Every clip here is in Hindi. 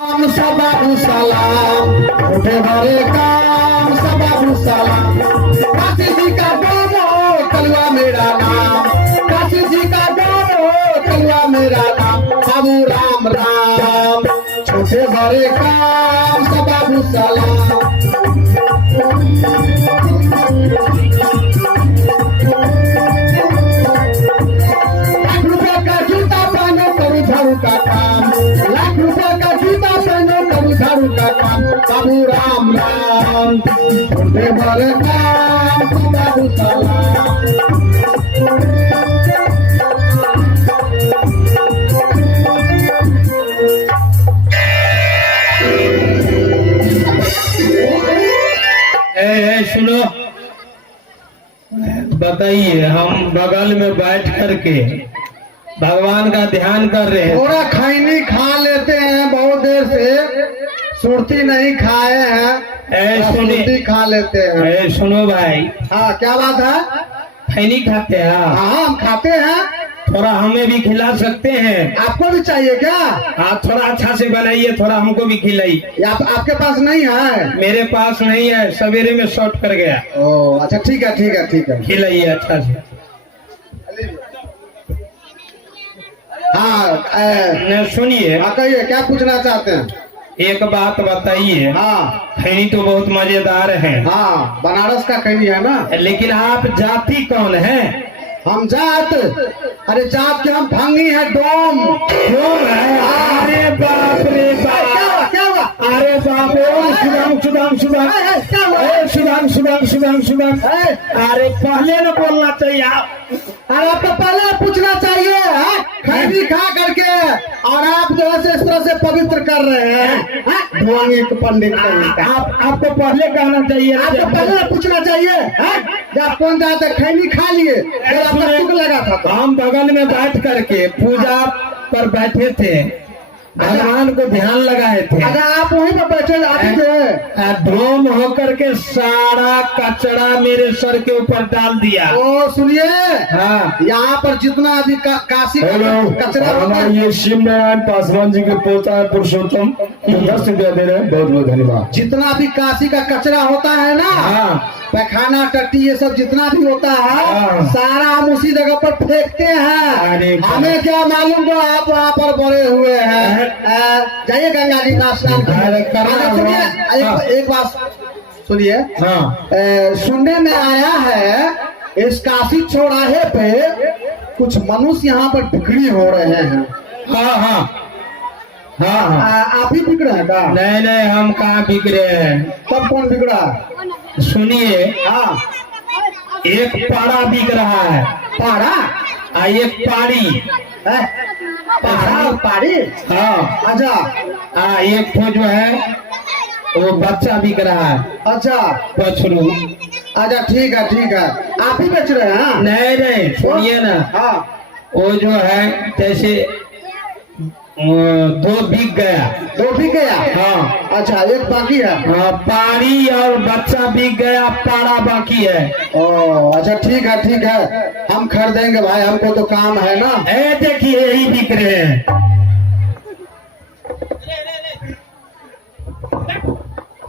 काम सबाबू सलाम, उठे भरे काम सबाबू सलाम। काशी जी का बोलो कलवा मेरा नाम, काशी जी का बोलो कलवा मेरा नाम। बाबू राम राम, छोटे भरे काम सबाबू सलाम। लाख रुपए का जूता पहनो करूँ झाड़ू का काम, लाख रुपए का जूता पहनो करूँ झाड़ू का काम। बाबू राम राम, छोटे बड़े काम बाबू सलाम। सुनो, बताइए, हम बगल में बैठ करके भगवान का ध्यान कर रहे हैं। थोड़ा खैनी खा लेते हैं, बहुत देर से सुरती नहीं खाए हैं, सुरती खा लेते हैं। सुनो भाई, हाँ क्या बात है? खैनी खाते हैं? हाँ हम खाते हैं। थोड़ा हमें भी खिला सकते हैं? आपको भी चाहिए क्या? हाँ, थोड़ा अच्छा से बनाइए, थोड़ा हमको भी खिलाइए। आपके पास नहीं है? मेरे पास नहीं है, सवेरे में शॉर्ट कर गया। ओ अच्छा, ठीक है ठीक है ठीक है, खिलाइए अच्छा से। हाँ सुनिए, कहिए क्या पूछना चाहते हैं? एक बात बताइए। हाँ खैनी तो बहुत मजेदार है। हाँ, बनारस का खैनी है ना। लेकिन आप जाति कौन है? हम जात, अरे जात के हम भंगी है, डोम। डोम है? अरे बाप रे बाप, क्या हुआ? अरे बाप रे, सुदाम अरे पहले न बोलना चाहिए। अरे आपको पहले पूछना चाहिए खैनी खा करके, और आप जो है इस तरह से पवित्र कर रहे हैं भगवानी पंडित। आपको पहले कहना चाहिए, आपको पहले पूछना चाहिए जब कौन जाता खैनी खा लिए, आपका तुक लगा था। हम बगल में बैठ करके पूजा पर बैठे थे, भगवान को ध्यान लगाए थे। अगर आप वहीं पर बैठे थे, ध्रोम होकर के सारा कचरा मेरे सर के ऊपर डाल दिया। ओ सुनिए, हाँ, यहाँ पर जितना अभी काशी कचरा होता है, ये शिव नारायण पासवान जी के पोता है पुरुषोत्तम, 10 रुपया दे रहे हैं, बहुत बहुत धन्यवाद। जितना भी काशी का कचरा होता है ना, हाँ, पैखाना टट्टी ये सब जितना भी होता है, सारा हम उसी जगह पर फेंकते हैं। हमें क्या मालूम जो आप वहाँ पर बड़े हुए हैं। जाइए गंगा जी का स्नान सुनिए, एक बात सुनिए। सुनने में आया है इस काशी चौराहे पे कुछ मनुष्य यहाँ पर बिक्री हो रहे हैं। हाँ हाँ हाँ, आप ही बिक रहे हैं क्या? नहीं नहीं, हम कहाँ बिक रहे हैं। तब कौन बिक रहा है? सुनिए, हाँ, एक पाड़ा बिक रहा है। पाड़ा? एक पाड़ी। पाड़ा पाड़ी? हाँ अच्छा। एक तो जो है वो बच्चा बिक रहा है। अच्छा, बछरू। अच्छा ठीक है ठीक है, आप ही बेच रहे हैं? नहीं नहीं, सुनिए ना। हाँ, वो जो है जैसे 2 बिक गया। 2 बिक गया? हाँ। अच्छा, एक बाकी है? हाँ, पाड़ी और बच्चा बिक गया, पाड़ा बाकी है। ओ अच्छा ठीक है ठीक है, हम खरीदेंगे भाई, हमको तो काम है ना। देखिए यही बिक रहे हैं।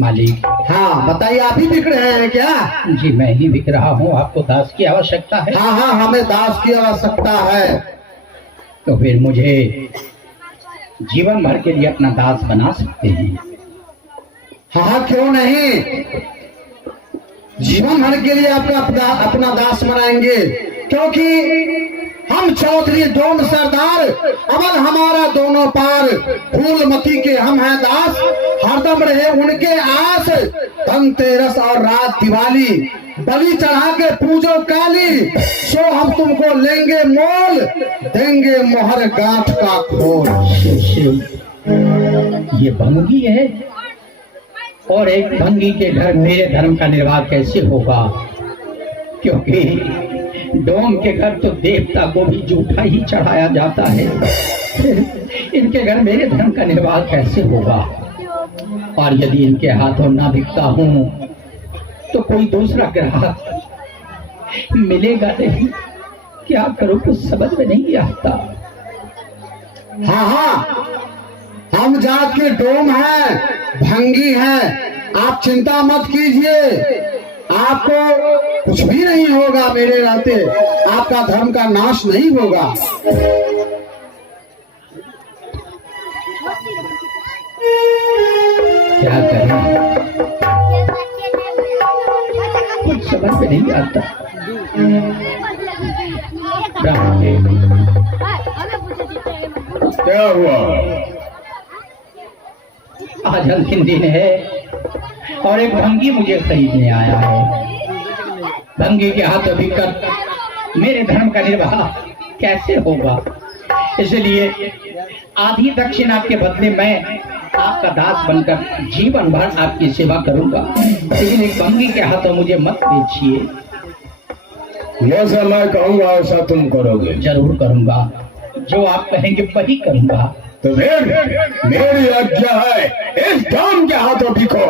मालिक। हाँ बताइए, आप ही बिक रहे हैं क्या? जी मैं ही बिक रहा हूँ। आपको दास की आवश्यकता है? हाँ हाँ, हमें दास की आवश्यकता है। तो फिर मुझे जीवन भर के लिए अपना दास बना सकते हैं? हाँ क्यों नहीं, जीवन भर के लिए आपका अपना दास बनाएंगे, क्योंकि हम चौधरी डोम सरदार, अमल हमारा दोनों पार, फूलमती के हम हैं दास, हरदम रहे उनके आस। धनतेरस और रात दिवाली, बलि चढ़ा के पूजो काली, सो हम तुमको लेंगे मोल, देंगे मोहर गांठ का खोल। ये भंगी है, और एक भंगी के घर मेरे धर्म का निर्वाह कैसे होगा? क्योंकि डोम के घर तो देवता को भी जूठा ही चढ़ाया जाता है। इनके घर मेरे धर्म का निर्वाह कैसे होगा? और यदि इनके हाथों ना बिकता हूँ तो कोई दूसरा ग्राहक मिलेगा नहीं। क्या करूं कुछ समझ में नहीं आता। हाँ हाँ हम जात के डोम हैं, भंगी हैं। आप चिंता मत कीजिए, आपको कुछ भी नहीं होगा। मेरे रहते आपका धर्म का नाश नहीं होगा। क्या करें, कुछ समझ में नहीं आता। ब्राह्मण देव, क्या हुआ? आज अंतिम दिन है और एक भंगी मुझे खरीदने आया है। भंगी के हाथों भीतर मेरे धर्म का निर्वाह कैसे होगा? इसलिए आधी दक्षिणा के बदले मैं आपका दास बनकर जीवन भर आपकी सेवा करूंगा, लेकिन एक भंगी के हाथों मुझे मत बेचिए। जैसा मैं कहूँगा ऐसा तुम करोगे? जरूर करूंगा, जो आप कहेंगे वही करूंगा। तो फिर मेरी आज्ञा है, इस डोम के हाथों बिको।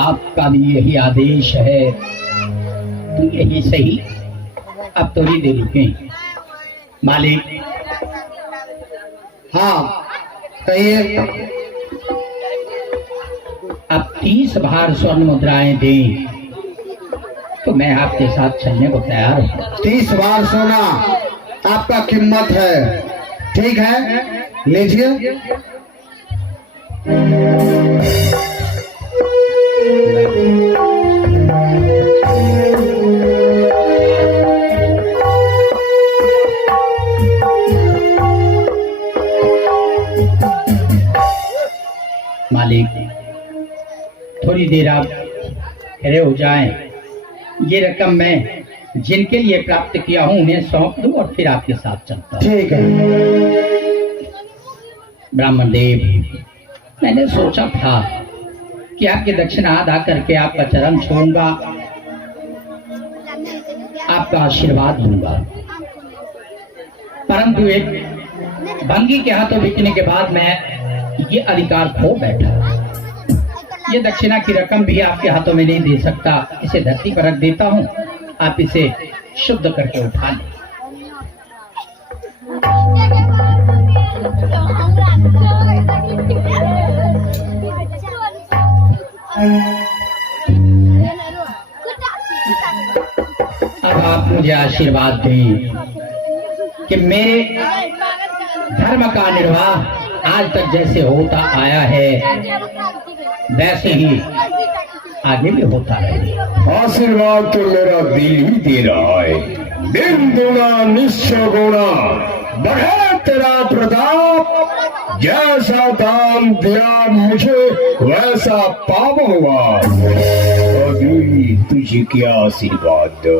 आपका भी यही आदेश है तो यही सही। अब थोड़ी देर रुकें। मालिक। हाँ कहिए। अब 30 भार स्वर्ण मुद्राएं दें तो मैं आपके साथ चलने को तैयार हूँ। 30 बार सोना आपका कीमत है। ठीक है, लीजिए। मालिक, थोड़ी देर आप खड़े हो जाएं। ये रकम मैं जिनके लिए प्राप्त किया हूं उन्हें सौंप दूं और फिर आपके साथ चलता हूं। ठीक है। ब्राह्मण देव, मैंने सोचा था कि आपके दक्षिणा अदा करके आपका चरण छूऊंगा, आपका आशीर्वाद लूंगा, परंतु एक भंगी के हाथों बिकने के बाद मैं ये अधिकार खो बैठा। ये दक्षिणा की रकम भी आपके हाथों में नहीं दे सकता। इसे धरती पर रख देता हूँ, आप इसे शुद्ध करके उठा लें। अब आप मुझे आशीर्वाद दें कि मेरे धर्म का निर्वाह आज तक जैसे होता आया है वैसे ही आगे भी होता रहे। आशीर्वाद तो मेरा दिल ही दे रहा है। दिन दुना निश्चय गुणा बढ़े तेरा प्रताप। जैसा दान दिया मुझे वैसा पाऊंगा। अभी तुझे क्या आशीर्वाद दो,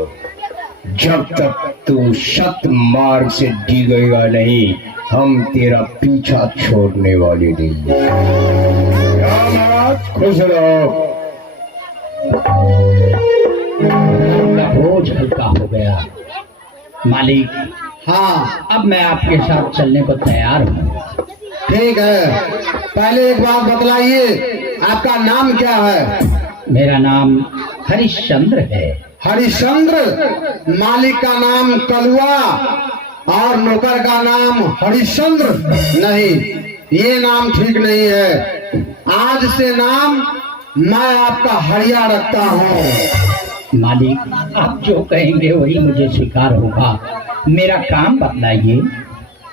जब तक तू शत मार्ग से डिगेगा नहीं हम तेरा पीछा छोड़ने वाले नहीं। महाराज खुश रहो। का बोझ हल्का हो गया। मालिक, हाँ अब मैं आपके साथ चलने को तैयार हूँ। ठीक है। पहले एक बात बतलाइए, आपका नाम क्या है? मेरा नाम हरिश्चंद्र है। हरिश्चंद्र। मालिक का नाम कलुआ और नौकर का नाम हरिश्चंद्र नहीं, ये नाम ठीक नहीं है। आज से नाम मैं आपका हरिया रखता हूँ। मालिक, आप जो कहेंगे वही मुझे स्वीकार होगा। मेरा काम बतलाइए।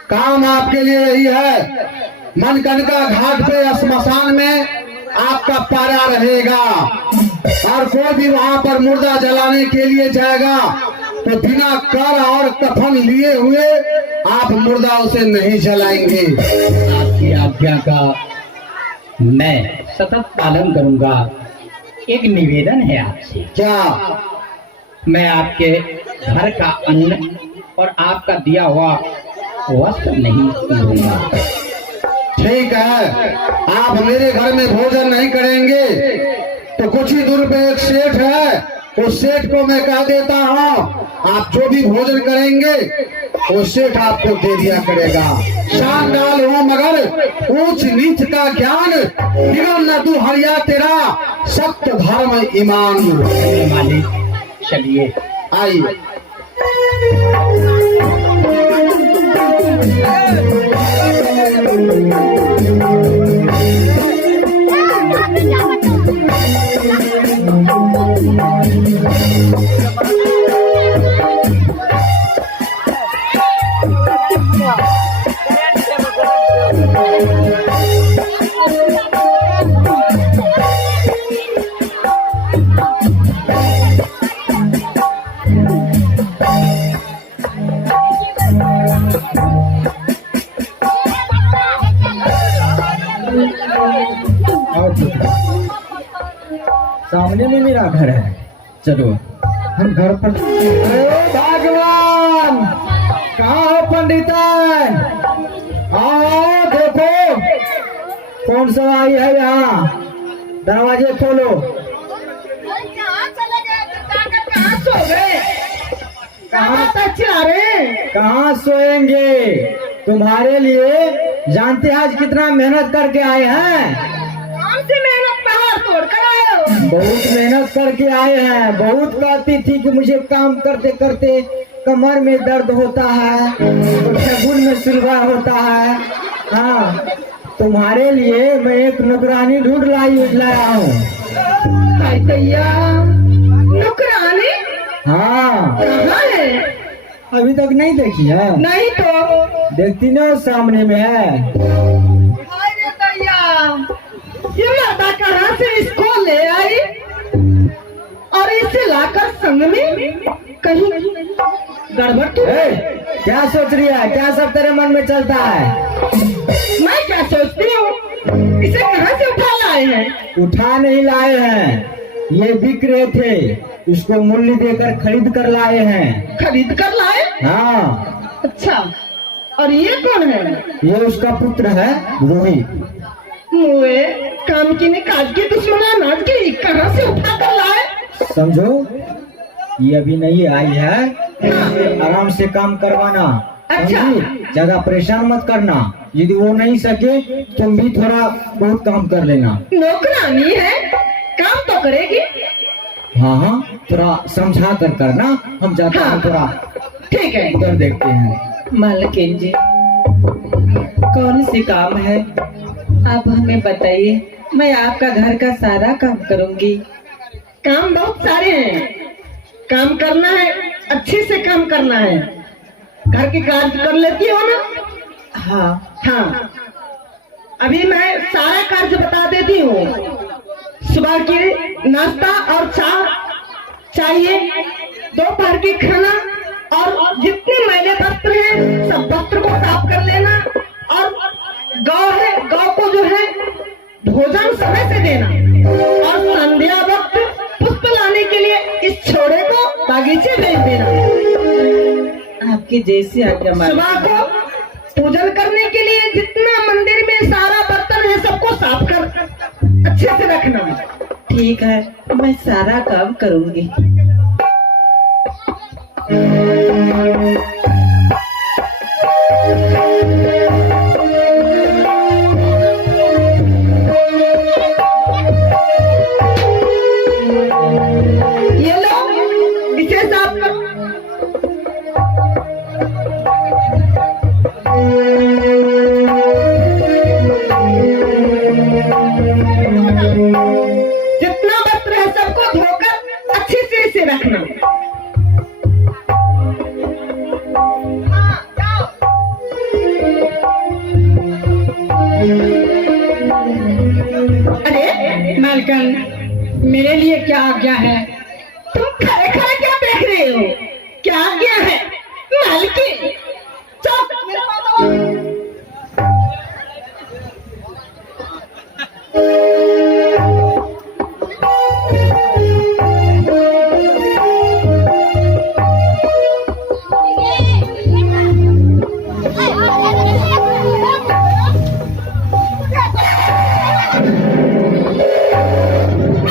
काम आपके लिए यही है, मनकनका घाट पे स्मशान में आपका पारा रहेगा और कोई भी वहाँ पर मुर्दा जलाने के लिए जाएगा तो बिना कर और कफन लिए हुए आप मुर्दा उसे नहीं जलाएंगे। आपकी आज्ञा का मैं सतत पालन करूंगा। एक निवेदन है आपसे। क्या? मैं आपके घर का अन्न और आपका दिया हुआ वस्त्र नहीं लूंगा। ठीक है, आप मेरे घर में भोजन नहीं करेंगे तो कुछ ही दूर पे एक सेठ है, उस सेठ को मैं कह देता हूँ आप जो भी भोजन करेंगे वो सेठ आपको दे दिया करेगा। शानदार हो मगर ऊंच नीच का ज्ञान, बिगड़ न तू हरिया तेरा सत्य धर्म ईमान। मालिक, चलिए। आइए। सामने में मेरा घर है, चलो हम घर पर। अरे भगवान, कहाँ हो पंडित? आओ देखो कौन सा आई है यहाँ, दरवाजे खोलो। कहाँ चले गए? कहाँ सो गए? कहाँ तक चिल्ला रहे? कहाँ सोएंगे? तुम्हारे लिए जानते हैं आज कितना मेहनत करके आए हैं। कौन सी मेहनत पहाड़ तोड़ कर आए हो? बहुत मेहनत करके आए हैं। बहुत कहती थी कि मुझे काम करते करते कमर में दर्द होता है, तो शगुन में सुलगा होता है। हाँ, तुम्हारे लिए मैं एक नौकरानी ढूंढ लाया हूँ। भैया नौकरानी हाँ, कहाँ है? अभी तक नहीं देखी है? नहीं तो देखती ना, वो सामने में है। अरे भैया, ये माता कहाँ से इसको ले आई और इसे लाकर संग में? कहीं गड़बड़ तो ए, क्या सोच रही है? क्या सब तेरे मन में चलता है? मैं क्या सोचती हूँ, इसे कहाँ से उठा लाए हैं? उठा नहीं लाए हैं, ये बिक रहे थे, इसको मूल्य देकर खरीद कर लाए हैं। खरीद कर लाए? हाँ, अच्छा, और ये कौन है? ये उसका पुत्र है रोहित। मुए काम की ने काज की दुश्मना नाच की, कहाँ से उठा कर लाए? समझो, ये अभी नहीं आई है, आराम से काम करवाना। अच्छा। समझी? ज्यादा परेशान मत करना। यदि वो नहीं सके तुम भी थोड़ा बहुत काम कर लेना। नौकरानी है, काम तो करेगी। हाँ हाँ, थोड़ा समझा कर करना। हम जाते हैं, थोड़ा ठीक है। उधर देखते हैं। मालकिन जी, कौन सी काम है आप हमें बताइए, मैं आपका घर का सारा काम करूंगी। काम बहुत सारे हैं, काम करना है, अच्छे से काम करना है। घर के कार्य कर लेती हो ना? हाँ, हाँ, अभी मैं सारा कार्य बता देती हूँ। सुबह की नाश्ता और चाय चाहिए, दोपहर की खाना, और जितने मैले वस्त्र हैं सब वस्त्र को साफ कर लेना, और गौ है, गौ को जो है भोजन समय से देना, और संध्या वक्त पुष्प लाने के लिए इस छोरे को बागीचे भेज देना। आपकी जैसी आज्ञा मालिक। सुबह को पूजन करने के लिए जितना मंदिर में सारा बर्तन है सबको साफ कर अच्छे से रखना। ठीक है, मैं सारा काम करूंगी। ये लो, इसे साफ कर। जितना वस्त्र है सबको धोकर अच्छे से इसे रखना। अरे मालकन, मेरे लिए क्या आज्ञा है? तुम खड़े खड़े क्या देख रहे हो? क्या क्या है मालकिन? चुप, मेरे पास आओ।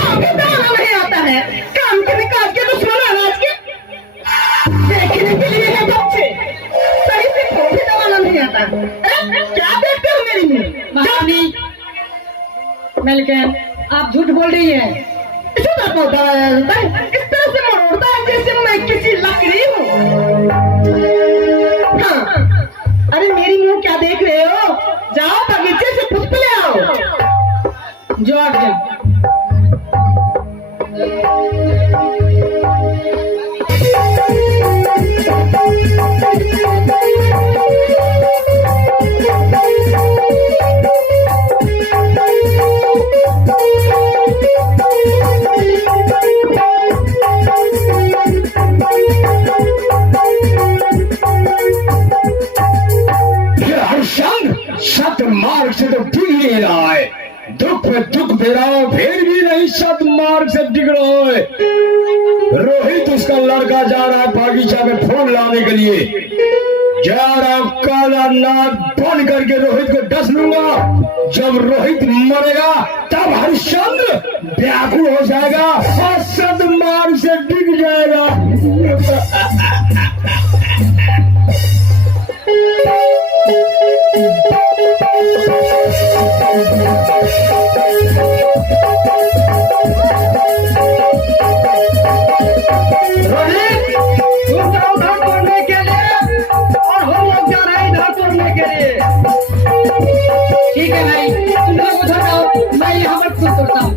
आगे दौड़ना नहीं आता है, काम के निकाल के दुश्मन अनाज के देखने के लिए है बच्चे, सही से कॉफी दबाना नहीं आता। क्या देखते हो मेरी में? मालकन, आप झूठ बोल रही है। इसे तो दबाया जाता है, इस तरह से मरोड़ता है जैसे मैं किसी लकड़ी हूँ। हाँ, अरे मेरी देख रहे हो? जाओ बगीचे से पुष्प ले आओ। जो आज्ञा। सत मार्ग से तो टिक नहीं रहा है, दुख पे दुख दे रहा हूं, फिर भी नहीं सत मार्ग से टिक रहा है। रोहित उसका लड़का जा रहा है बागीचा में फूल लाने के लिए, जा रहा काला नाग बन करके रोहित को डस लूंगा। जब रोहित मरेगा तब हरिश्चंद्र व्याकुल हो जाएगा और सत मार्ग से टिक जाएगा। ठीक है भाई, तुम लोग उधर जाओ, मैं यहाँ पर खुद करता हूँ।